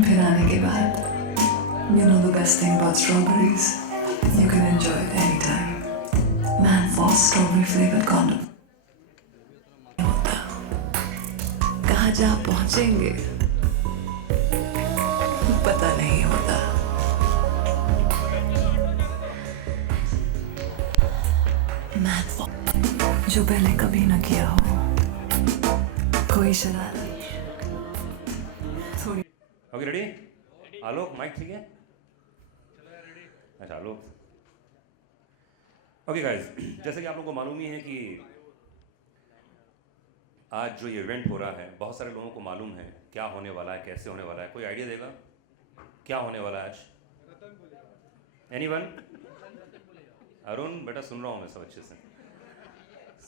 फिर आने के बाद, you know the best thing about strawberries? You can enjoy it anytime. Manforce strawberry flavored condom. होता कहाँ जा पहुँचेंगे पता नहीं होता. Manforce जो पहले कभी न किया हो, कोई शरारत. थोड़ी ओके रेडी? आलोक माइक ठीक है? अच्छा आलोक. ओके गाइस, जैसे कि आप लोगों को मालूम ही है कि आज जो ये इवेंट हो रहा है, बहुत सारे लोगों को मालूम है क्या होने वाला है, कैसे होने वाला है. कोई आइडिया देगा क्या होने वाला है आज? एनीवन? अरुण बेटा सुन रहा हूँ मैं सब अच्छे से.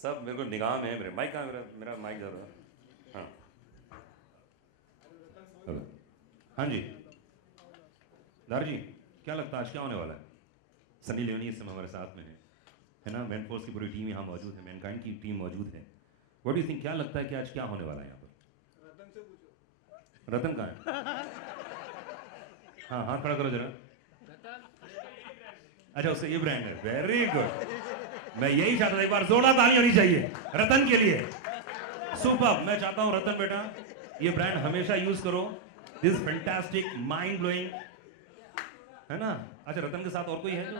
सब मेरे को निगाह में है. मेरे माइक कहाँ? मेरा माइक ज़्यादा. हाँ हाँ जी दार जी, क्या लगता है आज क्या होने वाला है? सनी लियोनी इस समय हमारे साथ में है ना? मैनफोर्स की पूरी टीम यहाँ मौजूद है, मैनकाइंड की टीम मौजूद है. व्हाट डू यू थिंक, क्या लगता है कि आज क्या होने वाला है यहाँ पर? रतन से पूछो. रतन कहाँ है? हाँ हाथ खड़ा करो जरा. अच्छा उससे ये ब्रांड है. Very good. मैं यही चाहता था, एक बार जोरदार ताली होनी चाहिए रतन के लिए. सुपर. मैं चाहता हूँ रतन बेटा ये ब्रांड हमेशा यूज करो. दिस फैंटास्टिक माइंड ब्लोइंग है ना. अच्छा रतन के साथ और कोई है जो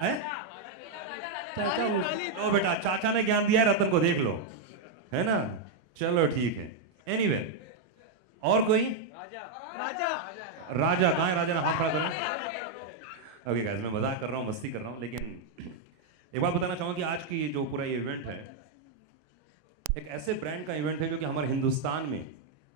है? लो बेटा चाचा ने ज्ञान दिया है, रतन को देख लो है ना. चलो ठीक है. एनीवे और कोई? राजा कहाँ है? राजा ने हाथ खड़ा करो. ओके गाइस, मैं मजाक कर रहा हूँ, मस्ती कर रहा हूँ, लेकिन एक बात बताना चाहूँगा कि आज की जो पूरा ये इवेंट है एक ऐसे ब्रांड का इवेंट है जो कि हमारे हिंदुस्तान में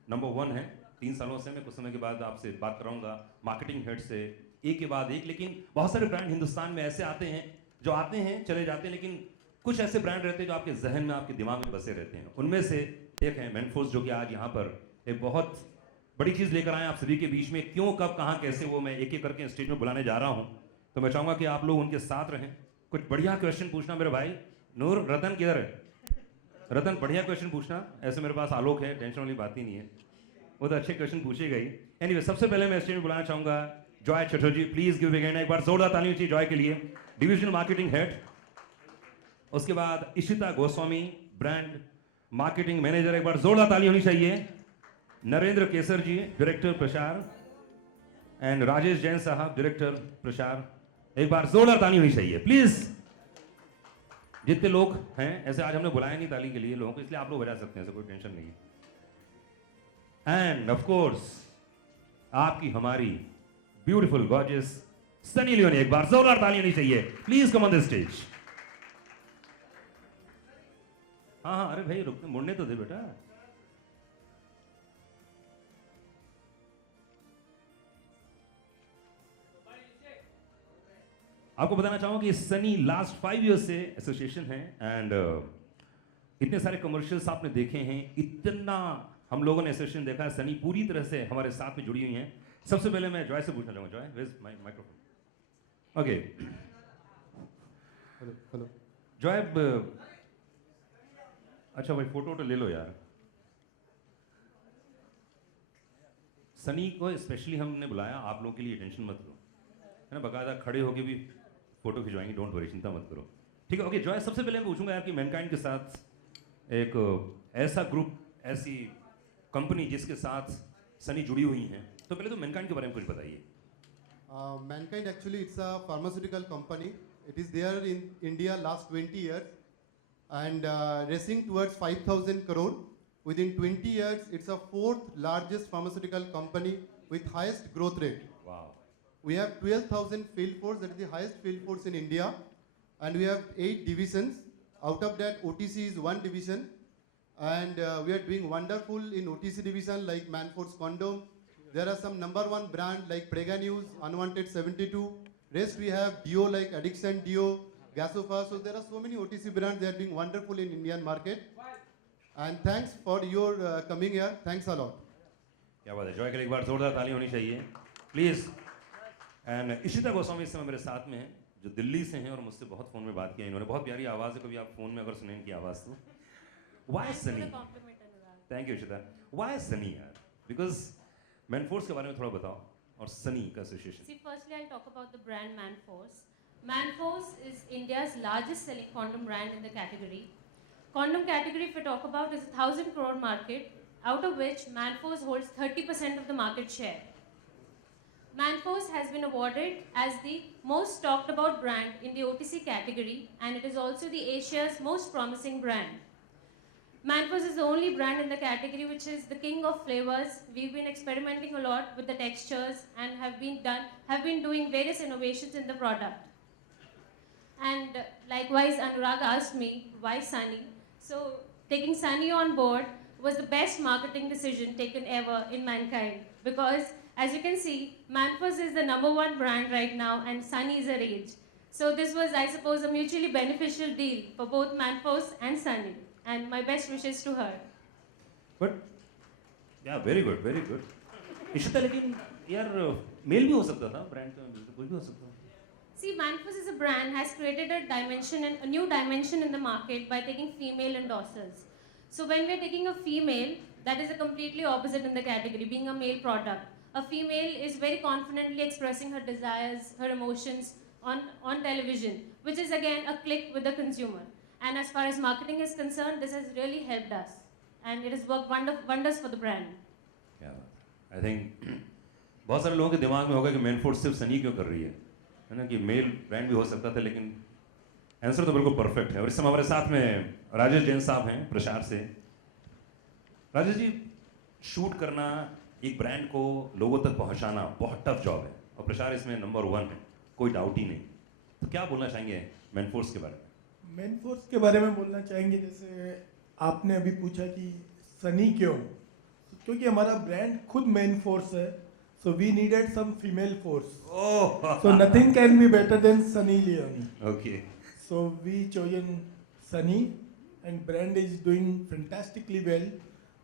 नंबर 1 है. 3 सालों से मैं कुछ समय के बाद आपसे बात कराऊंगा मार्केटिंग हेड से एक के बाद एक. लेकिन बहुत सारे ब्रांड हिंदुस्तान में ऐसे आते हैं जो आते हैं चले जाते हैं, लेकिन कुछ ऐसे ब्रांड रहते हैं जो आपके जहन में आपके दिमाग में बसे रहते हैं. उनमें से एक है मैनफोर्स, जो कि आज यहाँ पर एक बहुत बड़ी चीज़ लेकर आए आप सभी के बीच में. क्यों, कब, कहाँ, कैसे, वो मैं एक एक करके स्टेज में बुलाने जा रहा हूँ. तो मैं चाहूँगा कि आप लोग उनके साथ रहें. कुछ बढ़िया क्वेश्चन पूछना मेरे भाई. नूर रतन किधर है? रतन बढ़िया क्वेश्चन पूछना. ऐसे मेरे पास आलोक है, टेंशन वाली बात ही नहीं है, वो तो अच्छे क्वेश्चन पूछेगा ही. एनीवे सबसे पहले मैं स्टेज में बुलाना चाहूँगा जॉय चटर्जी. प्लीज गिव अगेन एक बार जोरदार ताली चाहिए जॉय के लिए, डिविजनल मार्केटिंग हेड. उसके बाद इशिता गोस्वामी, ब्रांड मार्केटिंग मैनेजर. एक बार जोरदार ताली होनी चाहिए. नरेंद्र केसर जी, डायरेक्टर प्रचार. एंड राजेश जैन साहब, डायरेक्टर प्रचार. एक बार जोरदार ताली होनी चाहिए प्लीज. जितने लोग हैं, ऐसे आज हमने बुलाया नहीं ताली के लिए लोगों को, इसलिए आप लोग बजा सकते हैं, ऐसे कोई टेंशन नहीं है. एंड ऑफ कोर्स आपकी हमारी ब्यूटीफुल गॉर्जियस सनी लियोनी. एक बार जोरदार ताली होनी चाहिए please. Come on the stage. हाँ हाँ अरे भाई रुक, मुड़ने तो दे बेटा. आपको बताना चाहूंगा कि सनी लास्ट 5 ईयर्स से एसोसिएशन है. एंड इतने सारे कमर्शियल्स आपने देखे हैं, इतना हम लोगों ने एसोसिएशन देखा है. सनी पूरी तरह से हमारे साथ में जुड़ी हुई हैं. सबसे पहले मैं जॉय से पूछना चाहूँगा. Joy where is my microphone? Okay hello Joy. अच्छा भाई फोटो तो ले लो यार. सनी को स्पेशली हमने बुलाया आप लोगों के लिए, टेंशन मत लो है ना. बकायदा खड़े होके भी फोटो खिंचवाएंगे, डोंट वरी, चिंता मत करो. ठीक है. ओके जॉय, सबसे पहले मैं पूछूंगा यार कि मैनकाइंड के साथ एक ऐसा ग्रुप, ऐसी कंपनी जिसके साथ सनी जुड़ी हुई हैं, तो पहले तो मैनकाइंड के बारे में कुछ बताइए. Mankind actually it's a pharmaceutical company. It is there in India last 20 years and racing towards 5,000 crore. Within 20 years, it's a 4th largest pharmaceutical company with highest growth rate. Wow. We have 12,000 field force, that is the highest field force in India, and we have 8 divisions. Out of that, OTC is 1 division, and we are doing wonderful in OTC division like Manforce Condom. There are some number 1 brand like Prega News, Unwanted 72. Rest we have Dio like Addiction Dio, Gasofa. So there are so many OTC brands. They are doing wonderful in Indian market. And thanks for your coming here. Thanks a lot. क्या बात है. जॉय के लिए एक बार जोरदार ताली होनी चाहिए प्लीज. एंड इशिता गोस्वामी इस समय मेरे साथ में हैं, जो दिल्ली से हैं और मुझसे बहुत फ़ोन में बात किया. इन्होंने बहुत प्यारी आवाज़ है, कभी आप फ़ोन में अगर सुने इनकी आवाज़ तो. Why Sunny? Thank you Ishita. Why Sunny यार? बिकॉज मैनफोर्स के बारे में थोड़ा बताओ और सनी का association. See, firstly, I'll talk about the brand Manforce. Manforce is India's largest selling condom brand in the category. Condom category, if we talk about, is a 1,000 crore market, out of which Manforce holds 30% of the market share. Manforce has been awarded as the most talked about brand in the OTC category, and it is also the Asia's most promising brand. Manforce is the only brand in the category which is the king of flavors. We've been experimenting a lot with the textures and have been doing various innovations in the product. And likewise, Anurag asked me why Sunny. So taking Sunny on board was the best marketing decision taken ever in Mankind, because as you can see, Manforce is the #1 brand right now and Sunny is a rage. So this was, I suppose, a mutually beneficial deal for both Manforce and Sunny. And my best wishes to her. But या very good very good. Ishita, लेकिन यार मेल भी हो सकता था ब्रांड का, कुछ भी हो सकता था. See, Manforce as a brand has created a new dimension in the market by taking female endorsers. So when we're taking a female, that is a completely opposite in the category, being a male product. A female is very confidently expressing her desires, her emotions on television, which is again a click with the consumer. And as far as marketing is concerned, this has really helped us. And it has worked wonders for the brand. क्या बात है. I think बहुत सारे लोगों के दिमाग में होगा कि मैनफोर्स सिर्फ सनी क्यों कर रही है ना, कि मेल ब्रांड भी हो सकता था, लेकिन आंसर तो बिल्कुल परफेक्ट है. और इस समय हमारे साथ में राजेश जैन साहब हैं प्रसार से. राजेश जी, शूट करना, एक ब्रांड को लोगों तक पहुंचाना बहुत टफ जॉब है, और प्रसार इसमें #1 है, कोई डाउट ही नहीं. तो क्या बोलना चाहेंगे मैनफोर्स के बारे में? मैनफोर्स के बारे में बोलना चाहेंगे, जैसे आपने अभी पूछा कि सनी क्यों, क्योंकि हमारा ब्रांड खुद मैनफोर्स है. So we needed some female force. So nothing can be better than Sunny Leone. Okay. So we chosen Sunny and brand is doing fantastically well.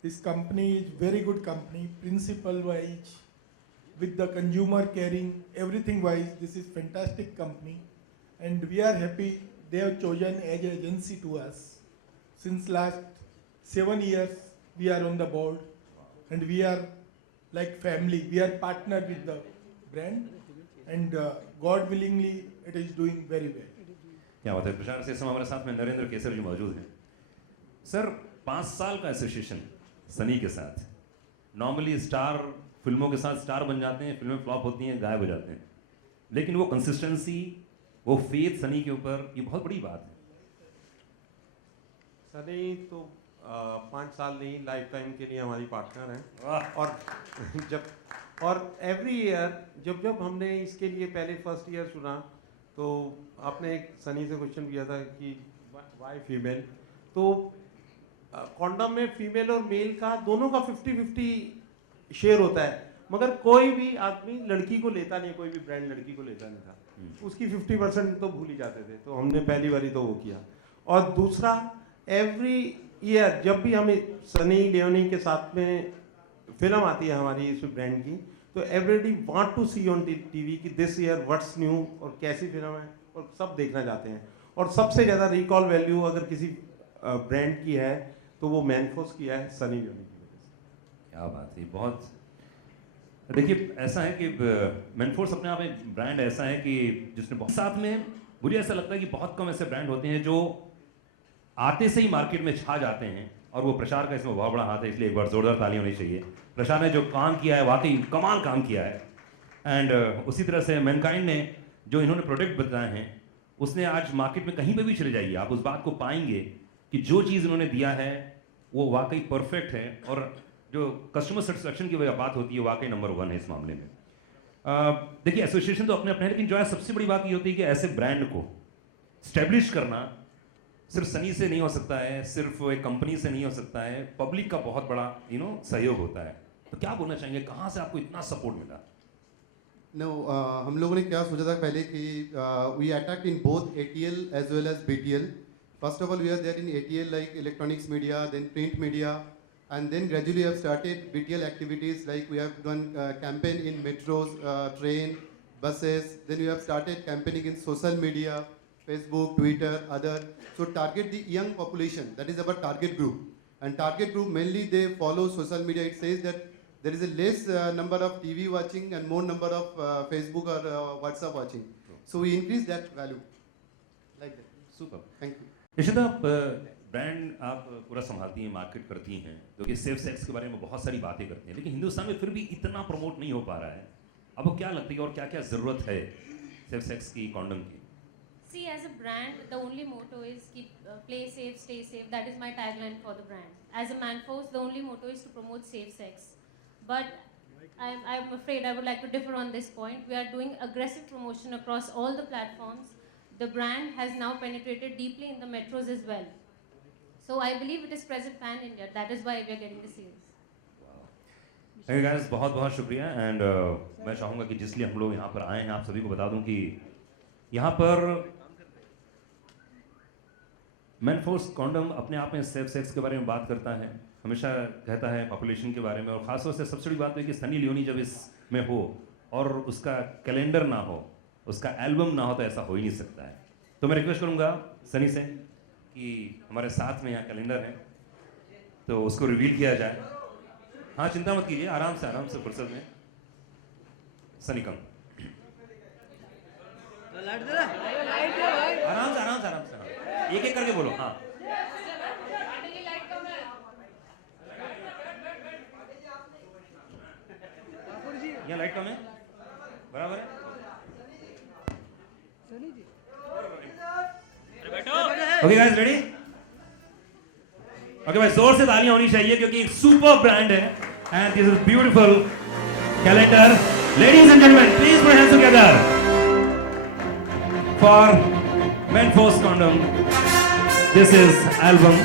This company is very good company, principal wise, with the consumer caring, everything wise, this is fantastic company, and we are happy they have chosen as an agency to us. Since last 7 years we are on the board, and we are like family. We are partnered with the brand, and God willingly it is doing very well. क्या बात है. प्रशांत से इस समय हमारे साथ में नरेंद्र केसर जी मौजूद हैं. सर, 5 साल का एसोसिएशन सनी के साथ. नॉर्मली स्टार फिल्मों के साथ स्टार बन जाते हैं, फिल्में फ्लॉप होती हैं, गायब हो जाते हैं, लेकिन वो कंसिस्टेंसी, वो फेथ सनी के ऊपर, ये बहुत बड़ी बात है. सनी तो 5 साल नहीं, लाइफ टाइम के लिए हमारी पार्टनर हैं. और एवरी ईयर जब हमने इसके लिए पहले फर्स्ट ईयर चुना, तो आपने एक सनी से क्वेश्चन किया था कि वाई फीमेल. तो कॉन्डम में फीमेल और मेल का दोनों का 50-50 शेयर होता है, मगर कोई भी आदमी लड़की को लेता नहीं, कोई भी ब्रांड लड़की को लेता नहीं था. उसकी 50% तो भूल ही जाते थे. तो हमने पहली बारी तो वो किया. और दूसरा, एवरी ईयर जब भी हमें सनी लियोनी के साथ में फिल्म आती है हमारी इस ब्रांड की, तो everybody want to see on TV कि दिस ईयर व्हाट्स न्यू और कैसी फिल्म है, और सब देखना चाहते हैं. और सबसे ज़्यादा रिकॉल वैल्यू अगर किसी ब्रांड की है तो वो मैनफोर्स की है, सनी लियोनी की वजह से. क्या बात है. बहुत देखिए, ऐसा है कि मैनफोर्स अपने आप एक ब्रांड ऐसा है कि जिसने बहुत साथ में, मुझे ऐसा लगता है कि बहुत कम ऐसे ब्रांड होते हैं जो आते से ही मार्केट में छा जाते हैं, और वो प्रसार का इसमें बहुत बड़ा हाथ है. इसलिए एक बार जोरदार ताली होनी चाहिए. प्रसार ने जो काम किया है, वाकई कमाल काम किया है. एंड उसी तरह से मैनकाइंड ने जो इन्होंने प्रोडक्ट बताए हैं, उसने आज मार्केट में कहीं पर भी चले जाइए, आप उस बात को पाएंगे कि जो चीज़ इन्होंने दिया है वो वाकई परफेक्ट है. और जो कस्टमर सेटिस्फैक्शन की बात होती है, वाकई #1 है इस मामले में. देखिए, एसोसिएशन तो अपने अपने हैं, लेकिन जो है सबसे बड़ी बात ये होती है कि ऐसे ब्रांड को स्टैब्लिश करना सिर्फ सनी से नहीं हो सकता है, सिर्फ एक कंपनी से नहीं हो सकता है, पब्लिक का बहुत बड़ा सहयोग होता है. तो क्या बोलना चाहेंगे, कहाँ से आपको इतना सपोर्ट मिला? No, हम लोगों ने क्या सोचा था पहले कि we attacked in both ATL as well as BTL. First of all, we are there in ATL like electronics media, then print media, and then gradually have started BTL activities like we have done campaign in metros, train, buses. Then we have started campaigning in social media, Facebook, Twitter, other. So target the young population. That is our target group. And target group mainly they follow social media. It says that there is a less number of TV watching and more number of Facebook or WhatsApp watching. So we increase that value. Like that. Super. Thank you. Ishita, ब्रांड आप पूरा संभालती हैं, मार्केट करती हैं, क्योंकि safe sex के बारे में बहुत सारी बातें करती हैं, लेकिन हिंदुस्तान में फिर भी इतना प्रमोट नहीं हो पा रहा है। आपको क्या लगती है और क्या क्या ज़रूरत है सेफ सेक्स की, कॉन्डम की? See, as a brand, the only motto is keep play safe, stay safe. That is my tagline for the brand. As a Manforce, the only motto is to promote safe sex. But I'm afraid I would like to differ on this point. We are doing aggressive promotion across all the platforms. The brand has now penetrated deeply in the metros as well. So I believe it is present pan-India. That is why we are getting the sales. Hey guys, बहुत बहुत शुक्रिया। एंड मैं चाहूँगा कि जिसलिए हम लोग यहाँ पर आए हैं, आप सभी को बता दूँ कि यहाँ पर मैनफोर्स कॉन्डम अपने आप में सेफ सेक्स के बारे में बात करता है, हमेशा कहता है पॉपुलेशन के बारे में, और ख़ासतौर से सबसे बड़ी बात है कि सनी लियोनी जब इसमें हो और उसका कैलेंडर ना हो, उसका एल्बम ना हो, तो ऐसा हो ही नहीं सकता है। तो मैं रिक्वेस्ट करूँगा सनी से कि हमारे साथ में यहाँ कैलेंडर है तो उसको रिवील किया जाए। हाँ, चिंता मत कीजिए, आराम से फुर्सत में। सनी कम, आराम से एक एक करके बोलो। हाँ, यहाँ लाइट कम है, बराबर है। Okay guys, ready? ओके भाई, जोर से तालियां होनी चाहिए क्योंकि एक सुपर ब्रांड है and this is beautiful calendar. Ladies and gentleman, please put hands together for Manforce Condom. This is album.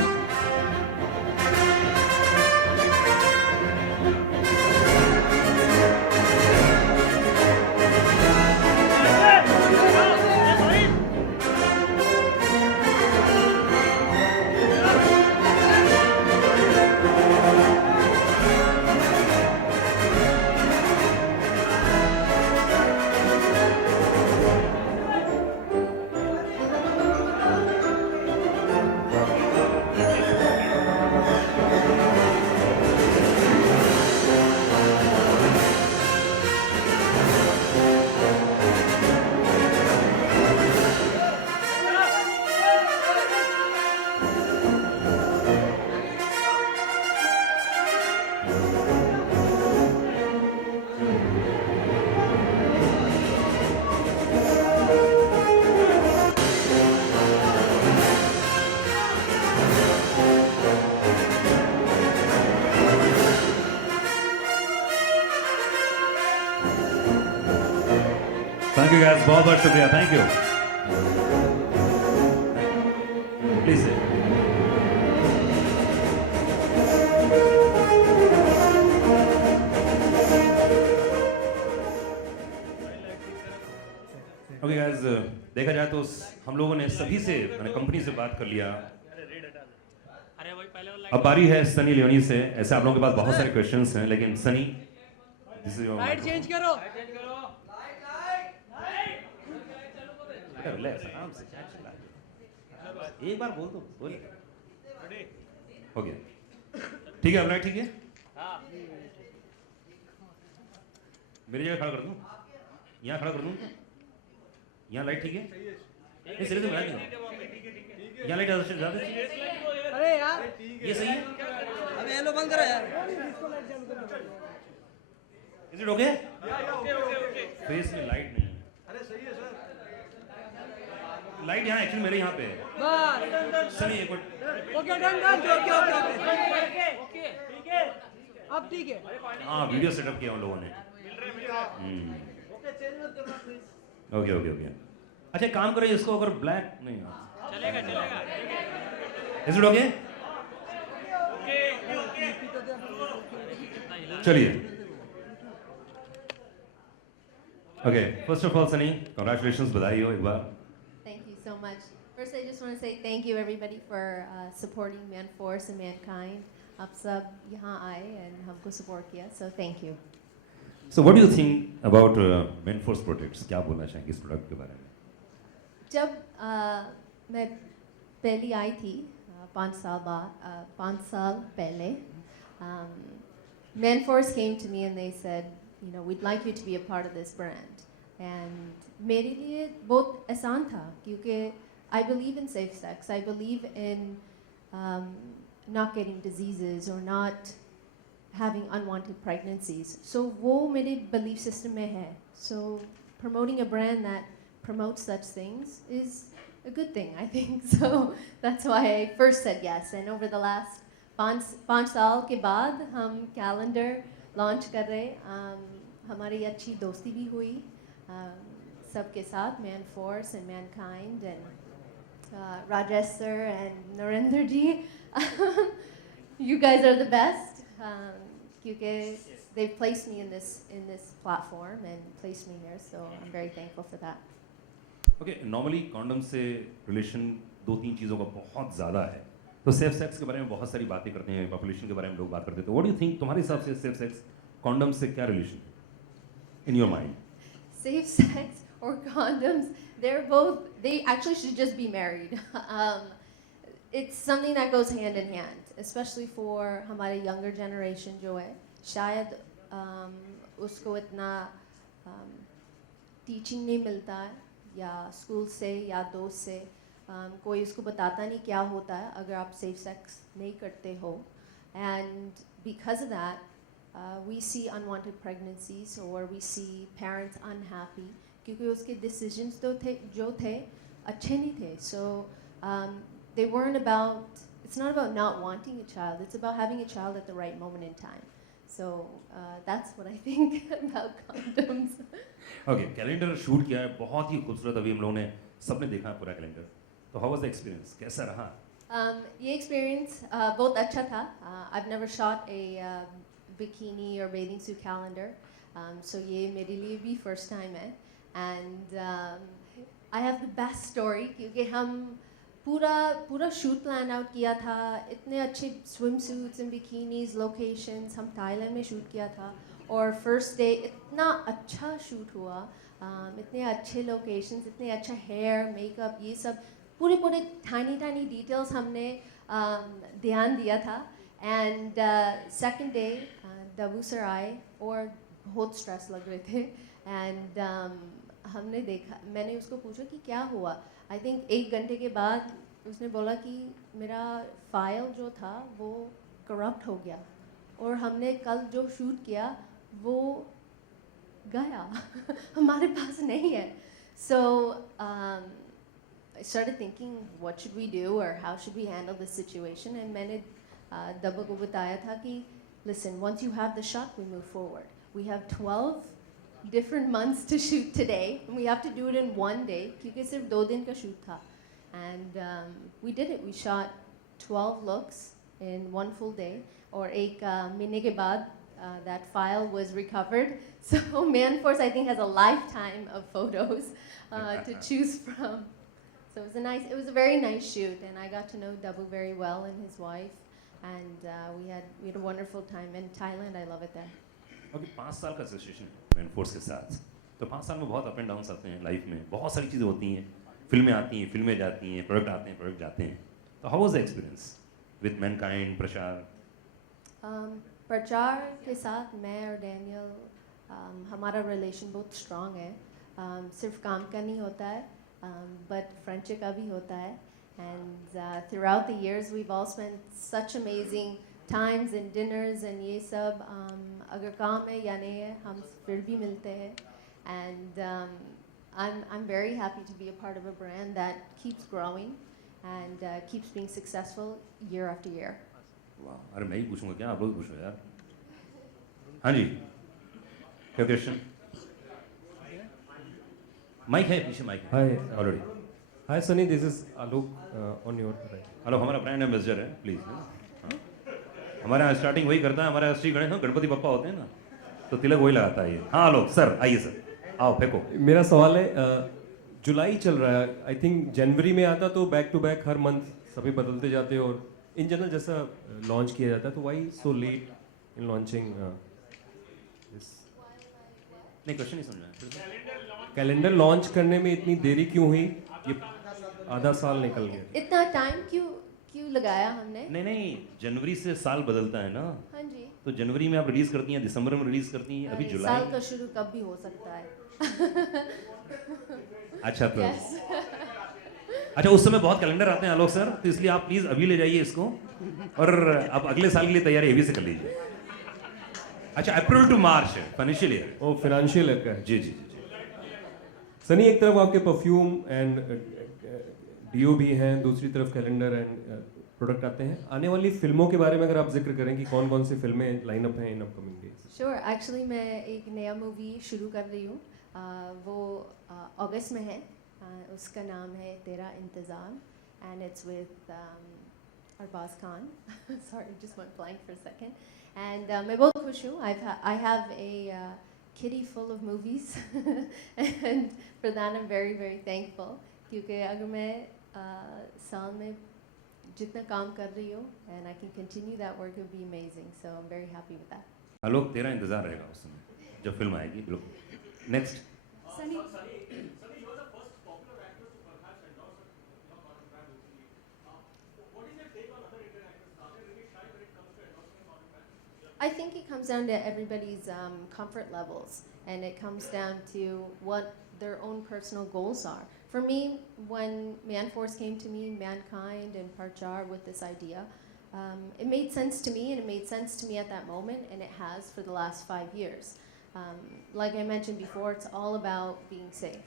Thank you guys, बहुत बहुत शुक्रिया, thank you. Please okay guys, देखा जाए तो हम लोगों ने सभी से, मैंने कंपनी से बात कर लिया। अब बारी है सनी लियोनी से। ऐसे आप लोगों के पास बहुत सारे क्वेश्चंस हैं, लेकिन Sunny, this is your light change करो। रिलैक्स, आराम से, एक बार बोल दो, बोल। हो गया, ठीक है, अब लाइट ठीक है। मेरी जगह खड़ा कर दूं, यहाँ खड़ा कर दूं, यहाँ लाइट ठीक है। नहीं, सिरे से लाइट नहीं, यहाँ लाइट ज़्यादा। अरे यार, ये सही है। अबे येलो बंद करो यार। Is it okay? फेस में लाइट नहीं है। अरे सही है सर। लाइट यहाँ एक्चुअली मेरे यहाँ पे है। बस सनी एक minute. Okay, done done. Okay ठीक है, अब ठीक है। हाँ, वीडियो सेटअप किया उन लोगों ने। Okay okay okay. अच्छा, काम करो, इसको अगर ब्लैक नहीं चलेगा। Is it okay? चलिए, okay. First of all Sunny, congratulations, बधाई हो एक बार। Thank you so much. First, I just want to say thank you everybody for supporting Manforce and Mankind. आप सब यहाँ आए and हमको support किया, so thank you. So what do you think about Manforce products? क्या बोलना चाहेंगे इस प्रोडक्ट के बारे में? जब मैं पहली आई थी 5 साल पहले, Manforce came to me and they said, you know, we'd like you to be a part of this brand. And मेरे लिए बहुत आसान था क्योंकि I believe in safe sex. I believe in not getting diseases or not having unwanted pregnancies. So वो मेरे belief system में है. So promoting a brand that promotes such things is a good thing, I think. So that's why I first said yes. And over the last 5 साल के बाद हम calendar launch कर रहे. हमारी अच्छी दोस्ती भी हुई सबके साथ, Manforce and Mankind and Rajesh sir and Narendra ji. You guys are the best क्योंकि they've placed me in this platform and placed me here, so I'm very thankful for that. Okay normally condom से रिलेशन 2-3 चीज़ों का बहुत ज़्यादा है, तो safe sex के बारे में बहुत सारी बातें करते हैं, पॉपुलेशन के बारे में लोग बात करते हैं, तो व्हाट डू यू थिंक, तुम्हारे हिसाब से सेफ सेक्स कॉन्डम से क्या relation in your mind? Safe sex or condoms, they actually should just be married. It's something that goes hand in hand, especially for हमारे younger generation जो है, शायद उसको इतना teaching नहीं मिलता है या स्कूल से या दोस्त से कोई उसको बताता नहीं क्या होता है अगर आप safe sex नहीं करते हो. And because of that, we see unwanted pregnancies or we see parents unhappy क्योंकि उसके decisions जो थे अच्छे नहीं थे. So they weren't about, it's not about not wanting a child, it's about having a child at the right moment in time. So that's what I think about condoms. Okay calendar shoot किया है, बहुत ही खूबसूरत, अभी हम लोगों ने सबने देखा है पूरा कैलेंडर, तो हाउ वाज द एक्सपीरियंस, कैसा रहा? ये एक्सपीरियंस बहुत अच्छा था. I've never shot a bikini or bathing suit calendar, so ये मेरे लिए भी first time है. And I have the best story क्योंकि हम पूरा शूट प्लान आउट किया था, इतने अच्छे swimsuits and bikinis, locations, हम थाईलैंड में शूट किया था और फर्स्ट डे इतना अच्छा शूट हुआ, इतने अच्छे लोकेशंस, इतने अच्छा हेयर मेकअप, ये सब पूरे टाइनी डिटेल्स हमने ध्यान दिया था. एंड सेकंड डे दबू सर आए और बहुत स्ट्रेस लग रहे थे. एंड हमने देखा, मैंने उसको पूछा कि क्या हुआ. आई थिंक 1 घंटे के बाद उसने बोला कि मेरा फाइल जो था वो करप्ट हो गया और हमने कल जो शूट किया वो गया हमारे पास नहीं है. So I started thinking what should we do or how should we handle this situation, and मैंने दबा को बताया था कि listen, once you have the shot we move forward. We have 12 different months to shoot today and we have to do it in one day क्योंकि सिर्फ 2 दिन का शूट था. And we did it. We shot 12 looks in 1 full day और एक महीने के बाद that file was recovered. So Manforce I think has a lifetime of photos to choose from. So it was a very nice shoot, and I got to know Dabu very well and his wife, and we had a wonderful time in Thailand. I love it there. अभी 5 साल का association Manforce के साथ, तो 5 साल में बहुत up and downs आते हैं लाइफ में, बहुत सारी चीज़ें होती हैं, फिल्में आती हैं, फिल्में जाती हैं, प्रोडक्ट आते हैं, प्रोडक्ट जाते हैं, तो how was the experience with Mankind, प्रचार? प्रचार के साथ मैं और डैनियल हमारा रिलेशन बहुत स्ट्रॉन्ग है. सिर्फ काम का नहीं होता है, बट फ्रेंडशिप का भी होता है. And throughout the years we all spend such amazing times and dinners and ये सब अगर काम है या नहीं है हम फिर भी मिलते हैं. And I'm very happy to be a part of a brand that keeps growing and keeps being successful year after year. वाह, अरे मैं ही पूछूंगा क्या, आप लोग पूछो यार. हाँ जी, क्या क्वेश्चन? माइक है, पीछे माइक है. Hi, already. Hi Sunny, this is Alok on your right. Hello, हमारा ब्रांड एम्बेसडर है, प्लीज. हमारे यहाँ स्टार्टिंग वही करता है, हमारे यहाँ श्री गणपति बप्पा होते हैं ना, तो तिलक वही लगाता है. हाँ आलोक सर, आइए सर, आओ फेंको. मेरा सवाल है, जुलाई चल रहा है, आई थिंक जनवरी में आता तो बैक टू बैक हर मंथ सभी बदलते जाते हैं और इन जनरल जैसा लॉन्च किया जाता है, तो why so late in launching this? नहीं, क्वेश्चन नहीं समझा. कैलेंडर लॉन्च करने में इतनी देरी क्यों हुई? ये आधा साल निकल गया. इतना टाइम क्यों लगाया हमने? नहीं, जनवरी से साल बदलता है ना. हाँ जी. तो जनवरी में आप रिलीज करती हैं, दिसंबर में रिलीज करती हैं, अभी अरे, जुलाई साल तो शुरू कब भी हो सकता है. अच्छा तो Yes. अच्छा उस समय बहुत कैलेंडर आते हैं आलोक सर, तो इसलिए आप प्लीज अभी ले जाइए इसको और आप अगले साल के लिए तैयारी अभी से कर लीजिए. अच्छा अप्रैल टू मार्च फाइनेंशियल ईयर. वो फिनेंशियल का है. जी जी जी. सनी, एक तरफ आपके परफ्यूम एंड डीओ भी हैं, दूसरी तरफ कैलेंडर एंड प्रोडक्ट आते हैं. आने वाली फिल्मों के बारे में अगर आप जिक्र करें कि कौन कौन सी फिल्में लाइनअप हैं in upcoming days. Sure. Actually, मैं एक नया मूवी शुरू कर रही हूँ. वो अगस्त में है. उसका नाम है तेरा इंतज़ार and it's with Arbaz Khan. Sorry, just went blank for a second. And मैं बहुत खुश हूँ. I have a kitty full of movies and for that I'm very very thankful. क्योंकि अगर मैं साल में जितना काम कर रही हूँ and I can continue that work, it would be amazing. So I'm very happy with that. आलोक तेरा इंतजार रहेगा उस समय जब फिल्म आएगी. बिल्कुल. नेक्स्ट. Sunny I think it comes down to everybody's comfort levels, and it comes down to what their own personal goals are. For me, when Manforce came to me, Mankind and Parjar with this idea, it made sense to me, and it made sense to me at that moment, and it has for the last 5 years. Like I mentioned before, it's all about being safe.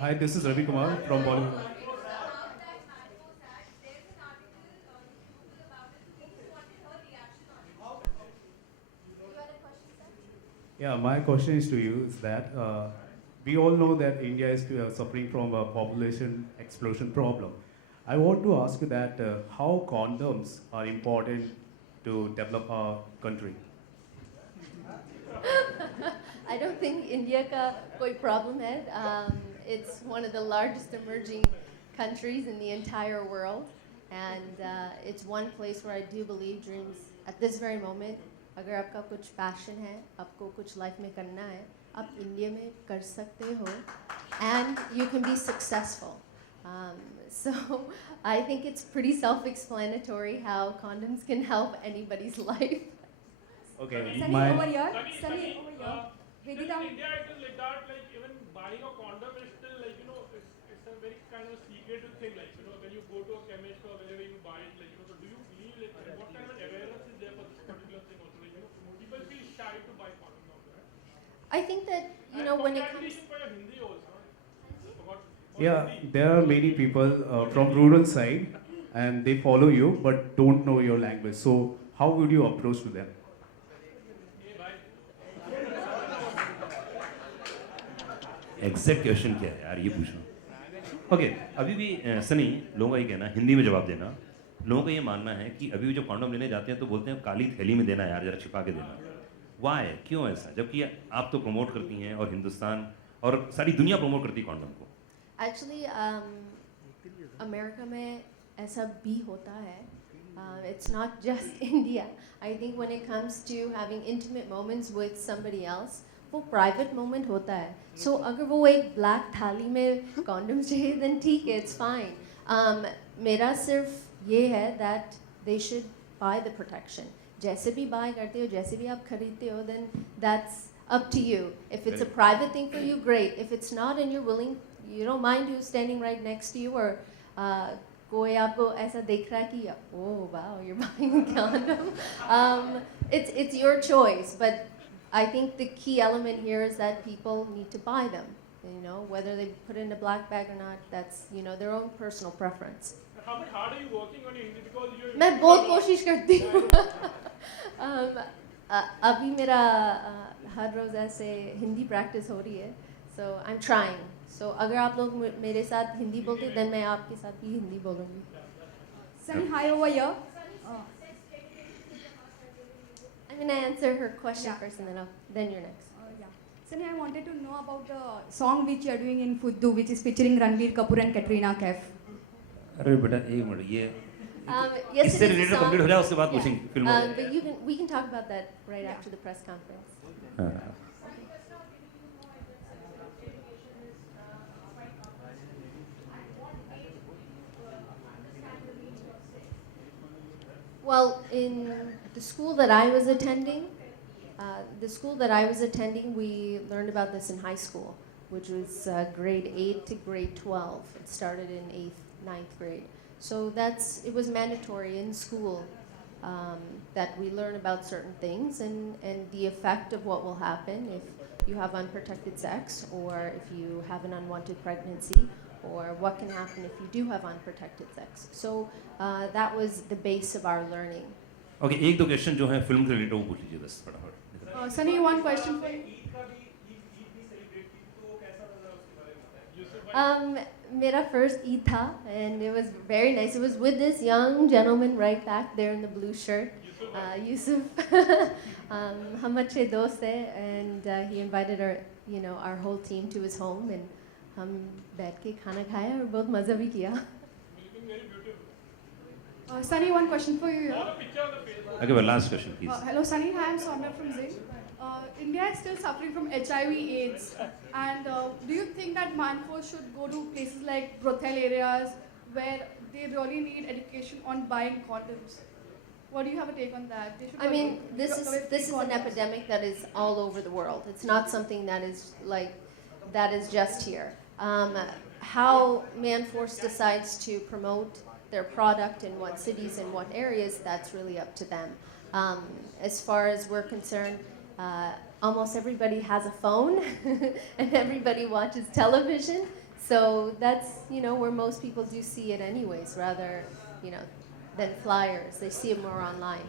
Hi, this is Ravi Kumar from Bollywood. Yeah, my question is to you is that we all know that India is suffering from a population explosion problem. I want to ask you that how condoms are important to develop our country. I don't think India का कोई problem है. It's one of the largest emerging countries in the entire world, and it's one place where I do believe dreams at this very moment. अगर आपका कुछ passion है, आपको कुछ life में करना है, आप India में कर सकते हो, and you can be successful. So I think it's pretty self-explanatory how condoms can help anybody's life. Okay, Sunny over here. Sunny over here. Vedita. In India, it is like that. Like even buying a condom is still like it's a very kind of secretive thing. Like when you go to a chemist or wherever you buy it, like so do you believe like what kind of awareness is there for this particular thing also? Like people feel shy to buy condoms also, right? I think that when it comes. Congratulations for your Hindi also. yeah, there are many people from rural side and they follow you but don't know your language. So how would you approach to them? Exact question क्या है यार ये पूछना. ओके अभी भी सनी लोगों का ये कहना हिंदी में जवाब देना. लोगों का ये मानना है कि अभी भी जब कॉन्डम लेने जाते हैं तो बोलते हैं काली थैली में देना यार, जरा छिपा के देना. वाई, क्यों ऐसा, जबकि आप तो प्रमोट करती हैं और हिंदुस्तान और सारी दुनिया प्रमोट करती है कॉन्डम को. Actually, अमेरिका में ऐसा भी होता है. It's not just India. I think when it comes to having intimate moments with somebody else, वो private moment होता है. So अगर वो एक black थाली में condoms चाहिए, then ठीक है, it's fine. मेरा सिर्फ ये है that they should buy the protection. जैसे भी buy करते हो, जैसे भी आप खरीदते हो, then that's up to you. If it's a private thing for you, great. If it's not and you're willing, you don't mind who's standing right next to you or कोई आपको ऐसा देख रहा है कि oh wow, you're buying a condom. It's your choice, but I think the key element here is that people need to buy them. Whether they put it in a black bag or not, that's their own personal preference. How hard are you working on your Hindi because you're? मैं बहुत कोशिश करती हूँ. अभी मेरा हर रोज ऐसे हिंदी प्रैक्टिस हो रही है. So I'm trying. So अगर आप लोग मेरे साथ हिंदी बोलते then मैं आपके साथ भी हिंदी बोलूँगी. Sunny, hi over here. I'm gonna answer her question first and then you're next. Yeah. Sunny, I wanted to know about the song which you are doing in Fuddu, which is featuring Ranbir Kapoor and Katrina Kaif. अरे बेटा एक मिनट ये Yes, इससे it is a related song. Complete हो जाए उसके बाद Yeah. पूछेंगे film But we can talk about that right after the press conference. Well, in the school that I was attending, we learned about this in high school, which was grade 8 to grade 12. It started in 8th, 9th grade. So it was mandatory in school that we learn about certain things and the effect of what will happen if you have unprotected sex or if you have an unwanted pregnancy or what can happen if you do have unprotected sex. So that was the base of our learning. Okay एक दो क्वेश्चन जो है फिल्म से रिलेटेड वो पूछ लीजिए बस फटाफट Sunny, one question for you. Mera first Eid tha, and it was very nice. It was with this young gentleman right back there in the blue shirt, Yusuf. Hum achhe dost hai, and he invited our whole team to his home, and hum baith ke khana khaya aur bahut maza bhi kiya. Sunny, one question for you. Okay, well, last question, please. Hello, Sunny. Hi, I'm Soumya from Zing. India is still suffering from HIV/AIDS, and do you think that man-force should go to places like brothel areas where they really need education on buying condoms? What do you have a take on that? They should I mean, this give away free is an condoms. epidemic that is all over the world. It's not something that is just here. How Manforce decides to promote their product in what cities and what areas, that's really up to them. As far as we're concerned, almost everybody has a phone and everybody watches television. So that's, where most people do see it anyways, rather, than flyers. They see it more online.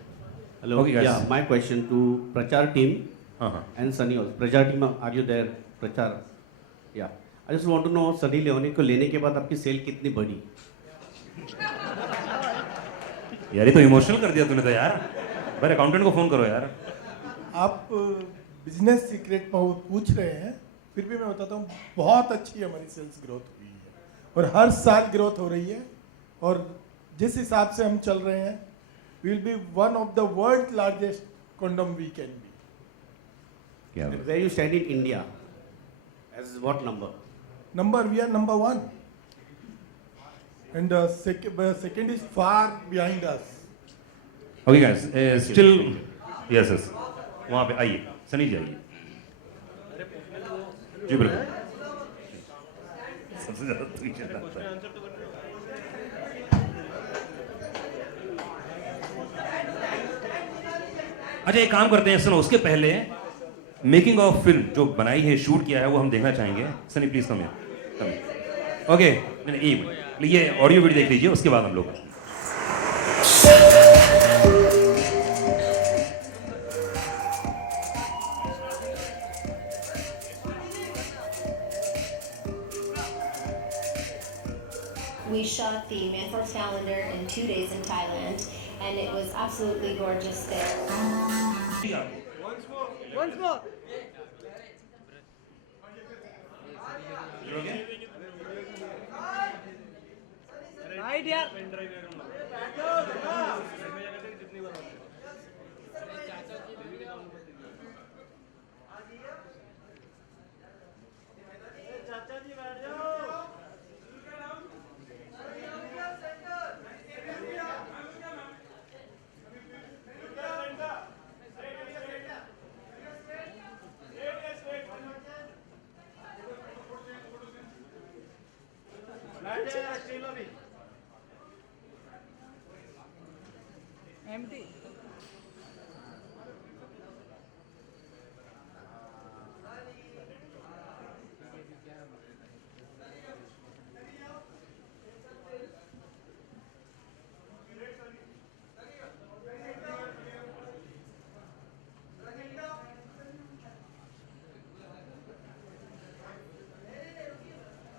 Hello. Okay, guys. Yeah, my question to Prachar team and Sunny also. Prachar team, are you there? Prachar. Yeah. I just want to know, Sunny Leone को लेने के बाद आपकी सेल कितनी बढ़ी? यार ये तो इमोशनल कर दिया तूने तो यार भाई अकाउंटेंट को फोन करो यार आप बिजनेस सीक्रेट पूछ रहे हैं, फिर भी मैं बताता हूँ बहुत अच्छी हमारी सेल्स ग्रोथ हुई है और हर साल ग्रोथ हो रही है और जिस हिसाब से हम चल रहे हैं we will be one of the world's largest condom we can be. Where you stand in India? As what number? We are number 1. And second is far behind us. Okay guys, still yes वहाँ पे आइए सनी जी आइए जी बिल्कुल सबसे ज़्यादा तू ही चिल्लाता है अच्छा एक काम करते हैं सुनो उसके पहले मेकिंग ऑफ फिल्म जो बनाई है शूट किया है वो हम देखना चाहेंगे Sunny please come here okay ये ऑडियो वीडियो देख लीजिए उसके बाद हम लोग We shot the Manforce calendar in 2 days in Thailand, and it was absolutely gorgeous there. Once more. Right here. Empty.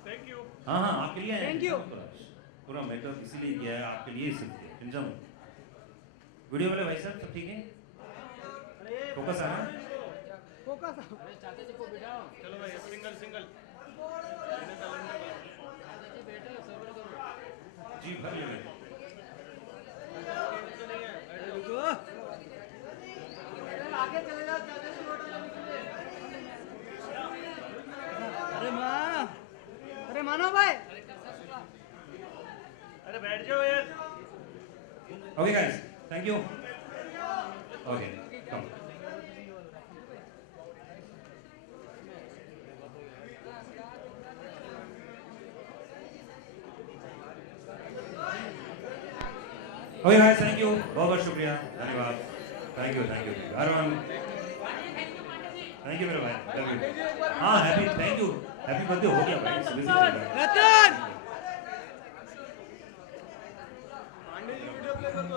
Thank you. हाँ आपके लिए Thank you. पूरा मेकअप इसीलिए किया है आपके लिए सिर्फ टेंशन वीडियो वाले भाई साहब सब ठीक है फोकस है ना फोकस चलो भाई सिंगल सिंगल जी भर लेंगे। आगे चले जाओ चाचा से फोटो लेने के लिए। अरे मानो भाई, अरे बैठ जाओ यार। Okay guys, thank you. Okay, come. Okay guys, thank you. बहुत शुक्रिया, धन्यवाद. Thank you. Everyone. Thank you मेरे भाई. हाँ, happy, thank you. Happy birthday हो गया भाई. सुबह से रतन पांडे जी वीडियो प्ले कर दो।